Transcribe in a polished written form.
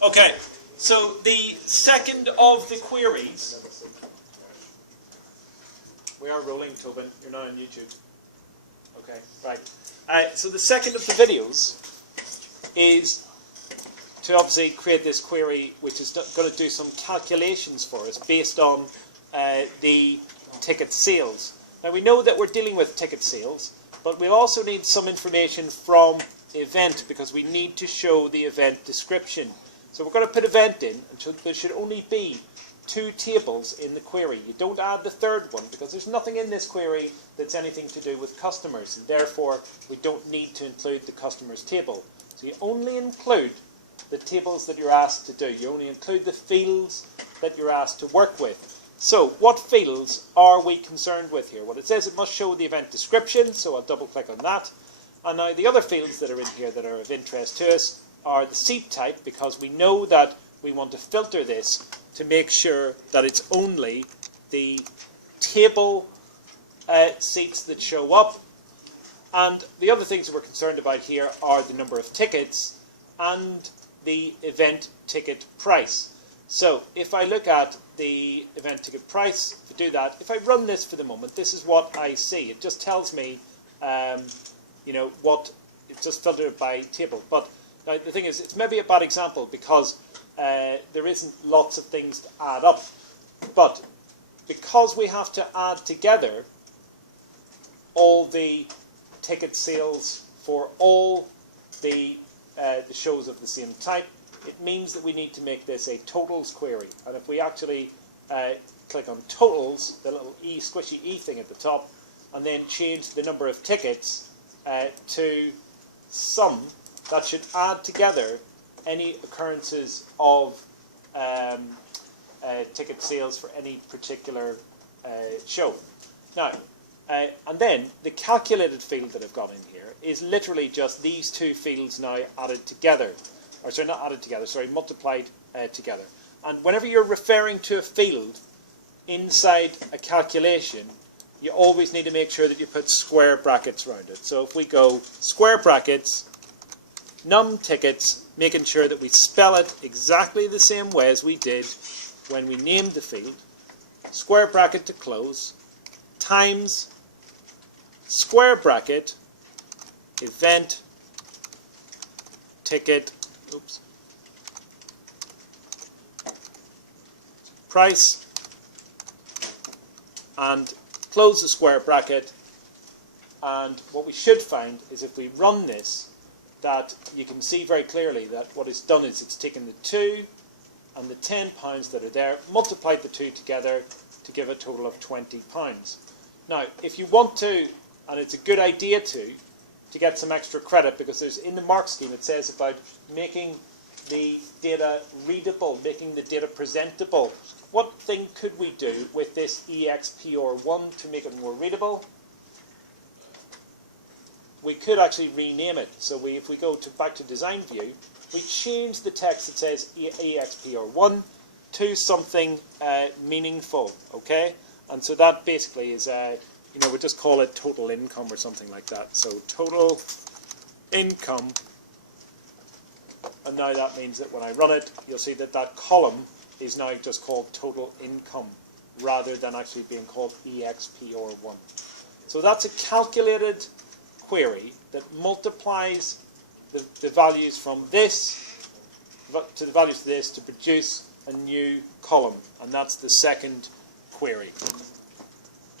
Okay, so the second of the queries. We are rolling, Tobin. You're not on YouTube. Okay, right. So the second of the videos is to obviously create this query which is going to do some calculations for us based on the ticket sales. Now we know that we're dealing with ticket sales, but we also need some information from event because we need to show the event description. So we're going to put event in, and there should only be 2 tables in the query. You don't add the third one because there's nothing in this query that's anything to do with customers, and therefore we don't need to include the customers table. So you only include the tables that you're asked to do. You only include the fields that you're asked to work with. So what fields are we concerned with here? Well, it says it must show the event description, so I'll double click on that. And now the other fields that are in here that are of interest to us are the seat type, because we know that we want to filter this to make sure that it's only the table seats that show up. And the other things that we're concerned about here are the number of tickets and the event ticket price. So if I look at the event ticket price, to do that, if I run this for the moment, this is what I see. It just tells me, what, it's just filtered by table. But now the thing is, it's maybe a bad example because there isn't lots of things to add up. But because we have to add together all the ticket sales for all the shows of the same type, it means that we need to make this a totals query. And if we actually click on totals, the little squishy E thing at the top, and then change the number of tickets to sum, that should add together any occurrences of ticket sales for any particular show. Now, and then the calculated field that I've got in here is literally just these 2 fields now added together. Or sorry, not added together, sorry, multiplied together. And whenever you're referring to a field inside a calculation, you always need to make sure that you put square brackets around it. So if we go square brackets, num tickets, making sure that we spell it exactly the same way as we did when we named the field, square bracket to close, times square bracket, event ticket, price, and close the square bracket. And what we should find is if we run this, that you can see very clearly that what it's done is it's taken the 2 and the £10 that are there, multiplied the 2 together to give a total of £20. Now, if you want to, and it's a good idea to get some extra credit, because there's in the mark scheme it says about making the data readable, making the data presentable. What thing could we do with this EXPOR1 to make it more readable? We could actually rename it. So if we go back to design view, we change the text that says EXPOR1 to something meaningful, okay? And so that basically is, we just call it total income or something like that. So total income, and now that means that when I run it, you'll see that that column is now just called total income rather than actually being called EXPOR1. So that's a calculated query that multiplies the values from this to the values of this to produce a new column, and that's the second query.